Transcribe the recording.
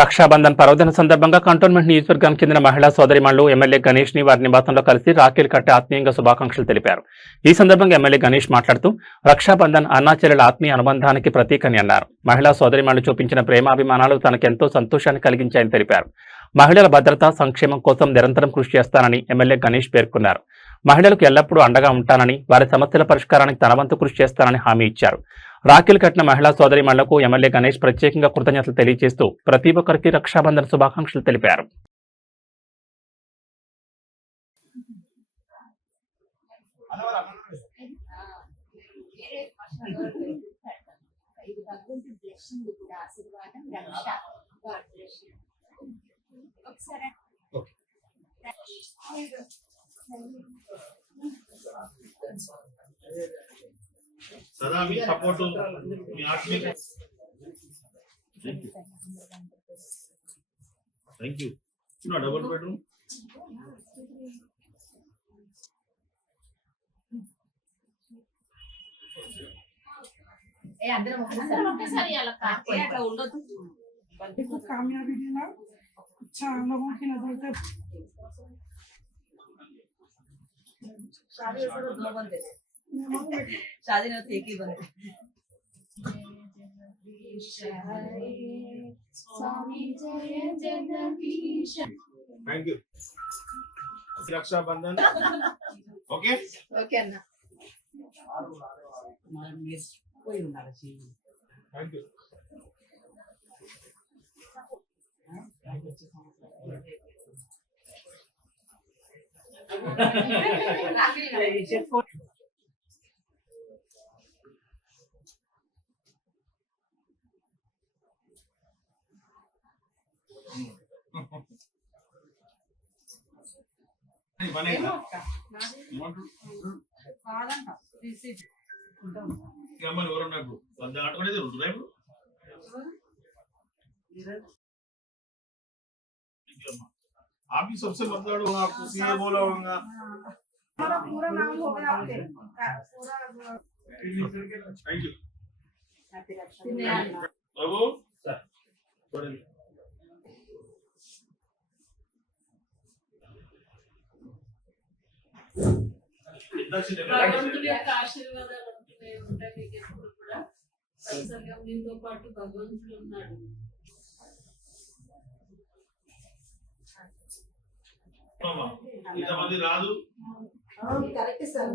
రక్షాబంధన్ పర్వదిన సందర్భంగా కంటోన్మెంట్ నియోజకవర్గానికి చెందిన మహిళా సోదరిమణులు ఎమ్మెల్యే గణేష్ ని వారి నివాసంలో కలిసి రాఖీలు కట్టి ఆత్మీయంగా శుభాకాంక్షలు తెలిపారు. ఈ సందర్భంగా ఎమ్మెల్యే గణేష్ మాట్లాడుతూ రక్షాబంధన్ అన్నాచెల్లెల ఆత్మీయ అనుబంధానికి ప్రతీకని అన్నారు. మహిళా సోదరిమణులు చూపించిన ప్రేమాభిమానాలు తనకెంతో సంతోషాన్ని కలిగించాయని తెలిపారు. మహిళల భద్రత సంక్షేమం కోసం నిరంతరం కృషి చేస్తానని ఎమ్మెల్యే గణేష్ పేర్కొన్నారు. మహిళలకు ఎల్లప్పుడూ అండగా ఉంటానని, వారి సమస్యల పరిష్కారానికి తన వంతు కృషి చేస్తానని హామీ ఇచ్చారు. రాఖీలు కట్టిన మహిళా సోదరిమణులకు ఎమ్మెల్యే గణేష్ ప్రత్యేకంగా కృతజ్ఞతలు తెలియజేస్తూ ప్రతి ఒక్కరికి రక్షాబంధన్ శుభాకాంక్షలు తెలిపారు. सदा मी सपोर्ट मी आत्मिक thank you no double bedroom ఏ అందరం ఒకసారి అలా కాకే అట్లా ఉండొద్దు. देखो कामयाबी देना अच्छा लोगों की नजर से शादी में दो बंदे शादी में एक ही बंदे स्वामी जय Jagdish thank you Rakshabandhan okay okay अन्ना हमारा मिस कोई होना चाहिए. थैंक यू बनेगा मन आप भी सबसे मतलब आपको सीए बोला होगा हमारा पूरा नाम हो गया आपके पूरा थैंक यू बाबू सर భగవంతుడి యొక్క ఆశీర్వాదాలు ఉంటాయి మీకు ఎప్పుడు కూడా. ఖచ్చితంగా మీతో పాటు భగవంతుడు ఉన్నాడు. ఇంతమంది రాదు కరెక్ట్ సార్